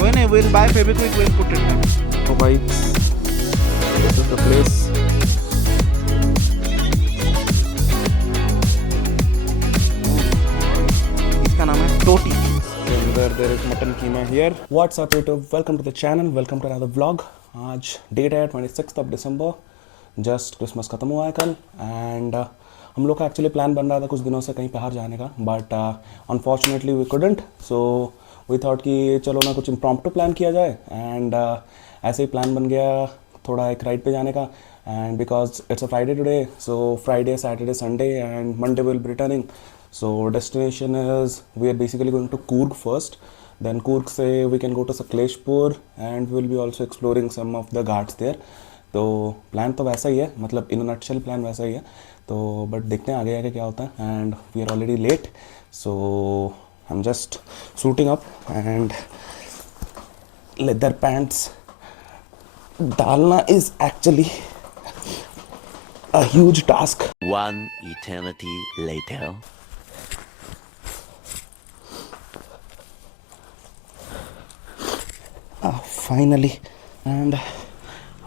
कोई नहीं, we'll buy Fevikwik, we'll put it there. Oh bikes, this is the place. इसका नाम है टोटी. There is mutton keema here. What's up YouTube? Welcome to the channel. Welcome to another vlog. आज date है 26 of December. Just Christmas ख़त्म हुआ है कल एंड हम लोग का एक्चुअली प्लान बन रहा था कुछ दिनों से कहीं बाहर जाने का, but unfortunately we couldn't. So we thought कि चलो ना कुछ इम्प्रॉम्प्टू प्लान किया जाए एंड ऐसे ही प्लान बन गया थोड़ा एक राइड पे जाने का. And because it's a Friday today, so Friday Saturday Sunday and Monday will be returning. So destination is we are basically going to Coorg first. Then Coorg से we can go to Sakleshpur and we'll be also exploring some of the ghats there. तो plan तो वैसा ही है, मतलब in nutshell plan वैसा ही है. तो but देखते हैं आगे आगे क्या होता है. And we are already late, so I am just suiting up and leather pants डालना is actually a huge task. One eternity later. Finally and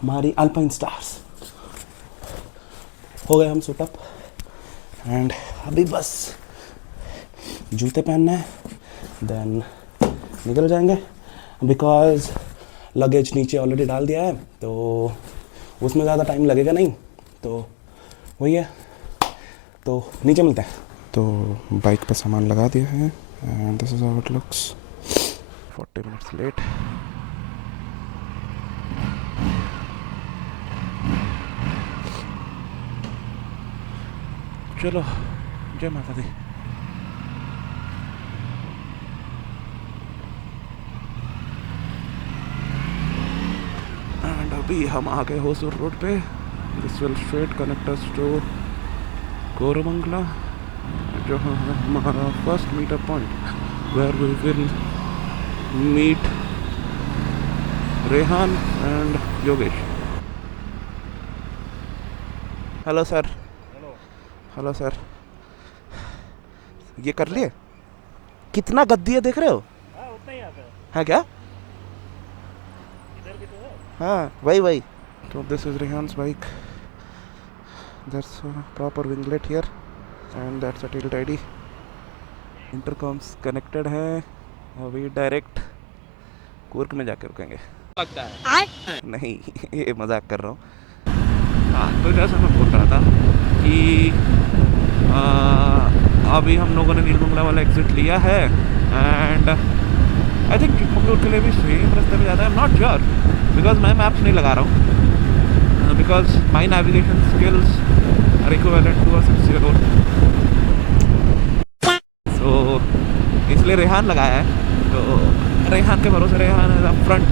हमारी अल्पाइन स्टार्स हो गए हम सूटअप एंड अभी बस जूते पहनना है, देन निकल जाएंगे. बिकॉज लगेज नीचे ऑलरेडी डाल दिया है तो उसमें ज़्यादा टाइम लगेगा नहीं, तो वही है. तो नीचे मिलते हैं. तो बाइक पे सामान लगा दिया है and this is how it looks. 40 minutes late. चलो जय माता दी. एंड अभी हम आ गए होसूर रोड पे. This will straight connect us to Koramangala, जहाँ है हमारा first meetup point where we will meet Rehan and Yogesh. Hello sir. Hello sir. ये कर लिए? कितना गद्दी है देख रहे हो? हाँ उतना ही आता है. है क्या? इधर भी तो है. हाँ वही. तो this is Rehan's bike. That's proper winglet here and that's a tilt ID. Intercoms connected है. अभी डायरेक्ट कूर्ग में जाके रुकेंगे लगता है. नहीं ये मजाक कर रहा हूँ. हाँ, तो जैसा मैं बोल रहा था कि अभी हम लोगों ने नीलमंगला वाला एग्जिट लिया है एंड आई थिंक चिकमंगलूर के लिए भी सेम रास्ते पे जाता है. I am not sure because मैं मैप्स नहीं लगा रहा हूँ, because my navigation skills are equivalent to a 6 year old. So इसलिए रेहान लगाया है. तो रेहान के भरोसे रेहान है अप फ्रंट.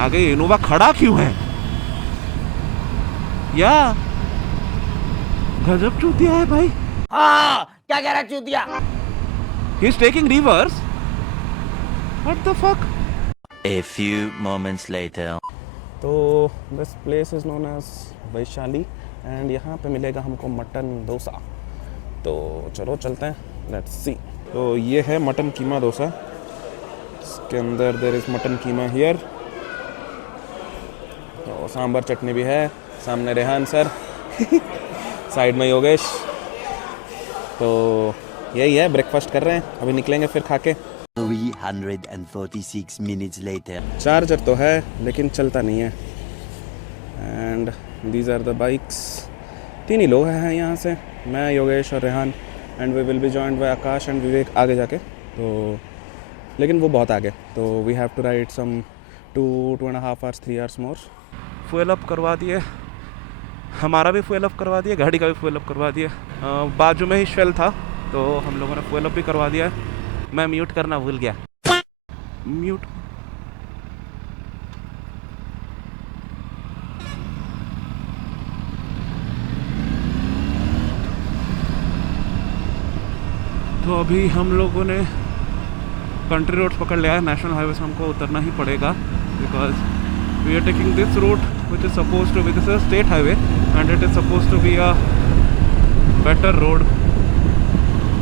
आगे इनोवा खड़ा क्यों है या गजब चूतिया है भाई. हाँ क्या कह रहा चूतिया. He is taking reverse. What the fuck? A few moments later. तो this place is known as Vaishali and यहाँ पे मिलेगा हमको मटन डोसा. तो चलो चलते हैं, लेट्स सी. तो ये है मटन कीमा डोसा. इसके अंदर there is mutton keema here. तो सांभर चटनी भी है. सामने रेहान सर साइड में योगेश. तो यही है, ब्रेकफास्ट कर रहे हैं, अभी निकलेंगे फिर खा के. 346 minutes later. चार्जर तो है लेकिन चलता नहीं है. And these are the bikes. 3 ही लोग हैं यहाँ से, मैं योगेश और Rehan. And we will be joined by Akash and Vivek आगे जाके. तो लेकिन वो बहुत आगे, तो we have to ride some 2.5 hours 3 hours more. Fuel up करवा दिए, हमारा भी फ्यूल अप करवा दिया, गाड़ी का भी फ्यूल अप करवा दिया. बाजू में ही शेल था तो हम लोगों ने फ्यूल अप भी करवा दिया. मैं म्यूट करना भूल गया. म्यूट. तो अभी हम लोगों ने कंट्री रोड्स पकड़ लिया है. नेशनल हाईवे से हमको उतरना ही पड़ेगा because we are taking this route which is supposed to be, this is a state highway and it is supposed to be a better road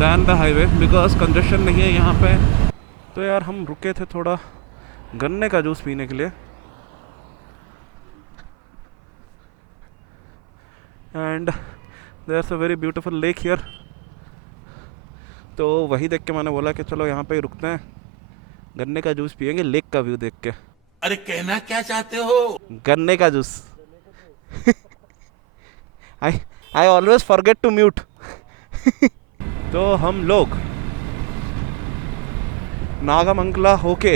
than the highway because congestion नहीं है यहाँ पे. तो यार हम रुके थे थोड़ा गन्ने का जूस पीने के लिए, and there's a very beautiful lake here. तो वही देख के मैंने बोला कि चलो यहाँ पे ही रुकते हैं, गन्ने का जूस पियेंगे लेक का व्यू देख के। अरे कहना क्या चाहते हो? गन्ने का juice. I always forget to mute. तो हम लोग नागामंगला होके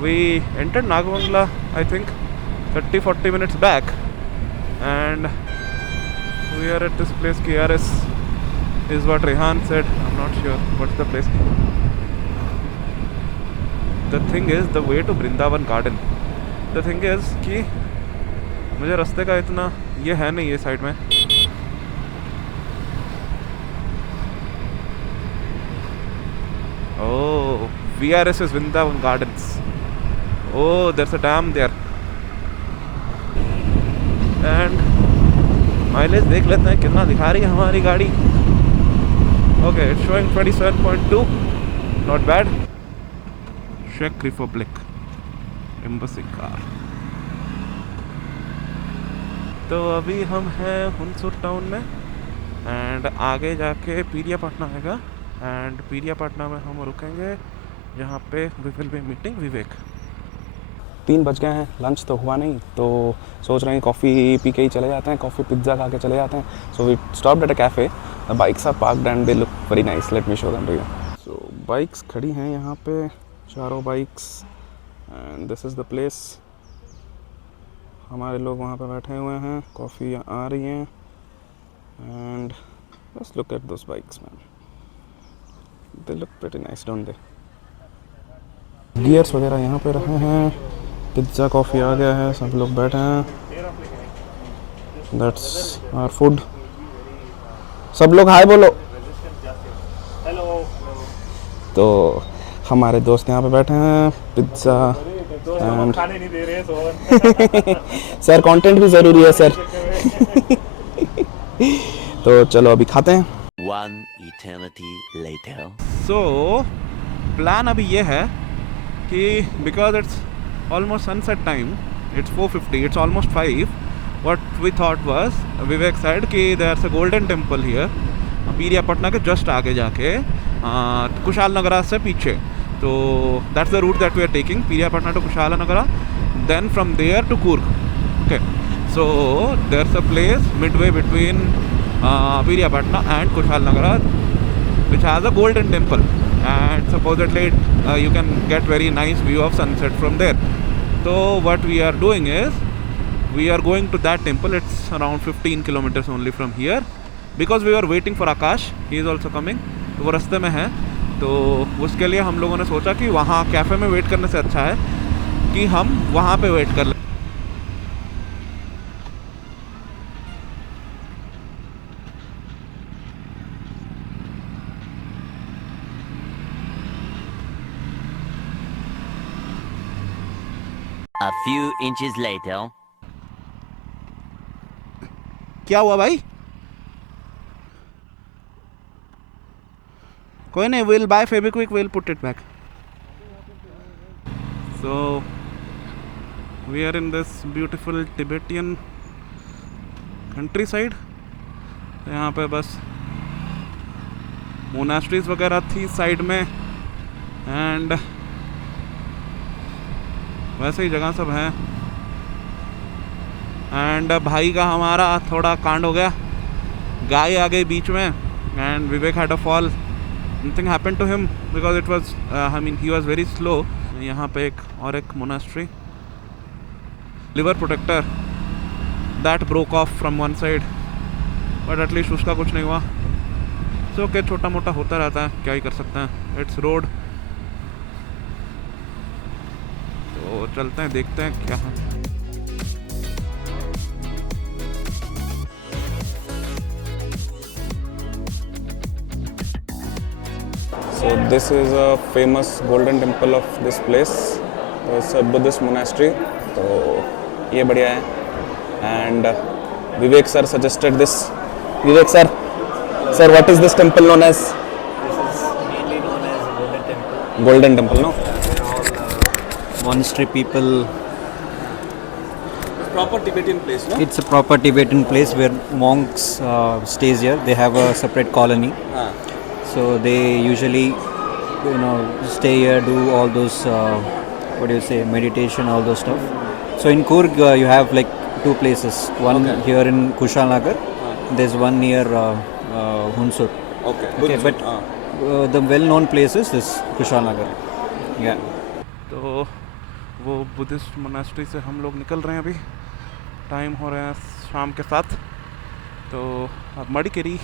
we entered Nagamangala I think 30-40 minutes back, and we are at this place KRS is what Rehan said. I'm not sure what's the place. The thing is the way to Brindavan Garden. The thing is कि मुझे रास्ते का इतना ये है नहीं ये side में। Oh, VRS is Vrindavan Gardens. Oh, there's a dam there. And mileage देख लेते हैं कितना दिखा रही है हमारी गाड़ी। Okay, it's showing 27.2, not bad. चेक रिपब्लिक एम्बेसी कार। तो अभी हम हैं हुनसुर टाउन में, एंड आगे जाके पीरियापटना आएगा, एंड पीरियापटना में हम रुकेंगे जहाँ पे वी विल बी मीटिंग विवेक। 3 बज गए हैं, लंच तो हुआ नहीं, तो सोच रहे हैं कॉफ़ी पी के ही चले जाते हैं, कॉफ़ी पिज़्ज़ा खा के चले जाते हैं। So we stopped at a cafe, the bikes are parked and they look very nice, let me show them to you. So bikes खड़ी हैं यहाँ पे, चारों bikes, and this is the place. हमारे लोग वहाँ पे बैठे हुए हैं, कॉफ़ी आ रही हैं, and just look at those bikes man, they look pretty nice don't they. Gears वगैरह यहाँ पे रखे हैं, पिज़्ज़ा कॉफ़ी आ गया है, सब लोग बैठे हैं, दैट्स आवर फूड। सब लोग हाय बोलो। हेलो। तो हमारे दोस्त यहाँ पे बैठे हैं, पिज़्ज़ा एंड खाने नहीं दे रहे सर, कंटेंट भी ज़रूरी है सर। तो चलो अभी खाते हैं। One eternity later. So plan अभी ये है कि because it's almost sunset time, it's 4:50, it's almost 5, what we thought was, Vivek said कि there's a golden temple here Periyapatna के जस्ट आगे जाके, कुशाल नगरा से पीछे। तो that's the route that we are taking, Periyapatna to Kushal Nagara, then from there to Coorg. Okay, so there's a place midway between Piriapatna and Kushal Nagara which has a golden temple, and supposedly you can get very nice view of sunset from there. So what we are doing is we are going to that temple. It's around 15 kilometers only from here, because we are waiting for Akash, he is also coming, तो वो रास्ते में है। तो उसके लिए हम लोगों ने सोचा कि वहाँ कैफ़े में वेट करने से अच्छा है कि हम वहाँ पे वेट कर लें। A few inches later. क्या हुआ भाई? कोई नहीं, we'll buy Fevikwik, we'll put it back. So we are in this beautiful Tibetan countryside. यहाँ पे बस मोनास्ट्रीज वगैरह थी साइड में, एंड वैसे ही जगह सब हैं। एंड भाई का हमारा थोड़ा कांड हो गया, गाय आ गई बीच में, and Vivek had a fall, nothing happened to him because it was I mean he was very slow. यहाँ पे एक monastery, lever protector, that broke off from one side, but at least उसका कुछ नहीं हुआ। सो ओके, छोटा मोटा होता रहता है, क्या ही कर सकते हैं, इट्स रोड। तो चलते हैं, देखते हैं क्या है। So this is a famous golden temple of this place. It's a Buddhist monastery. तो ये बढ़िया है। And Vivek sir suggested this. Vivek sir, what is this temple known as? This is mainly known as a golden temple. Golden Temple, no? Monastery people. Proper Tibetan place, no? It's a proper Tibetan place where monks stays here. They have a separate colony, so they usually, stay here, do all those meditation, all those stuff. So in Coorg you have like two places. One here in Kushalnagar. There's one near Hunsur. Okay, but the well-known place is this Kushalnagar. Yeah. तो वो Buddhist monastery से हम लोग निकल रहे हैं अभी. Time हो रहा है शाम के 7. तो अब Madikeri,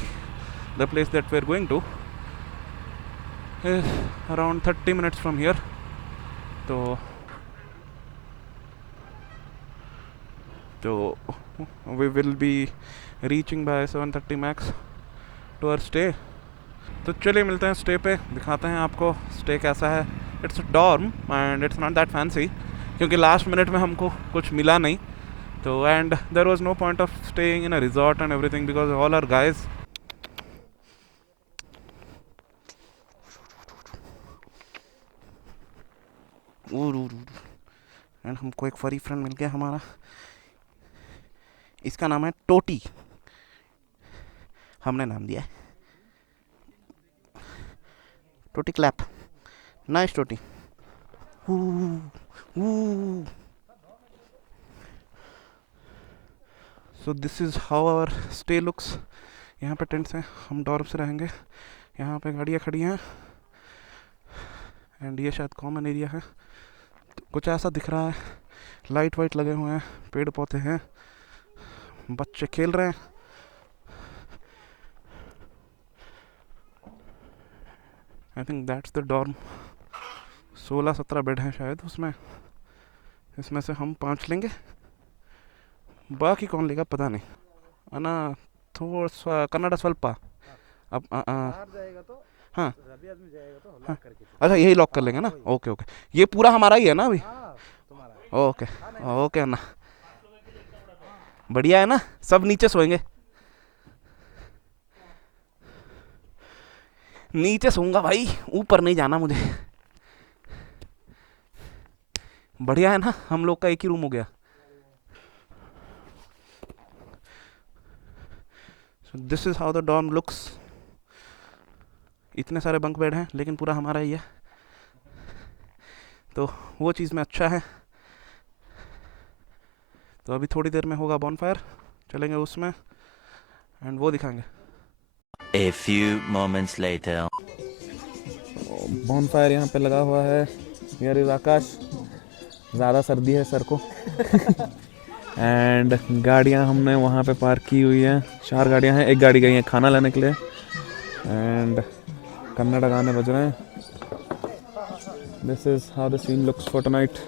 the place that we are going to, around 30 minutes from here. तो we will be reaching by 7:30 max to our stay. तो चलिए मिलते हैं स्टे पे, दिखाते हैं आपको स्टे कैसा है. It's dorm and it's not that fancy, क्योंकि लास्ट मिनट में हमको कुछ मिला नहीं. तो and there was no point of staying in a resort and everything because all are guys. And हमको एक फरी फ्रेंड मिल गया हमारा. इसका नाम है टोटी. हमने नाम दिया है टोटी क्लैप. नाइस टोटी. So this is how our stay looks. यहाँ पे टेंट्स हैं, हम डॉर्म से रहेंगे. यहाँ पे गाड़ियाँ खड़ी हैं एंड ये शायद कॉमन एरिया है. तो कुछ ऐसा दिख रहा है. लाइट वाइट लगे हुए हैं, पेड़ पौधे हैं, बच्चे खेल रहे हैं. I think that's the dorm. 16-17 bed हैं शायद उसमें. इसमें से हम 5 लेंगे, बाकी कौन लेगा पता नहीं. अना थोड़ा कन्नड़ा स्वल्पा. अब हाँ, अच्छा यही लॉक कर लेंगे ना. ओके ओके, ये पूरा हमारा ही है ना अभी. ओके ओके अन्ना, बढ़िया है ना. सब नीचे सोएंगे. नीचे सोऊंगा भाई, ऊपर नहीं जाना मुझे. बढ़िया है ना, हम लोग का एक ही रूम हो गया. So this is how the dorm looks. इतने सारे बंक बेड हैं लेकिन पूरा हमारा ही है, तो वो चीज़ में अच्छा है. तो अभी थोड़ी देर में होगा बॉनफायर, चलेंगे उसमें एंड वो दिखाएंगे. A few moments later. Bonfire यहाँ पे लगा हुआ है. हियर इज आकाश. ज़्यादा सर्दी है सर को. एंड गाड़ियाँ हमने वहाँ पे पार्क की हुई हैं. 4 गाड़ियाँ हैं. एक गाड़ी गई है खाना लाने के लिए. एंड कन्नड़ गाने बज रहे हैं. This is how the scene looks for tonight.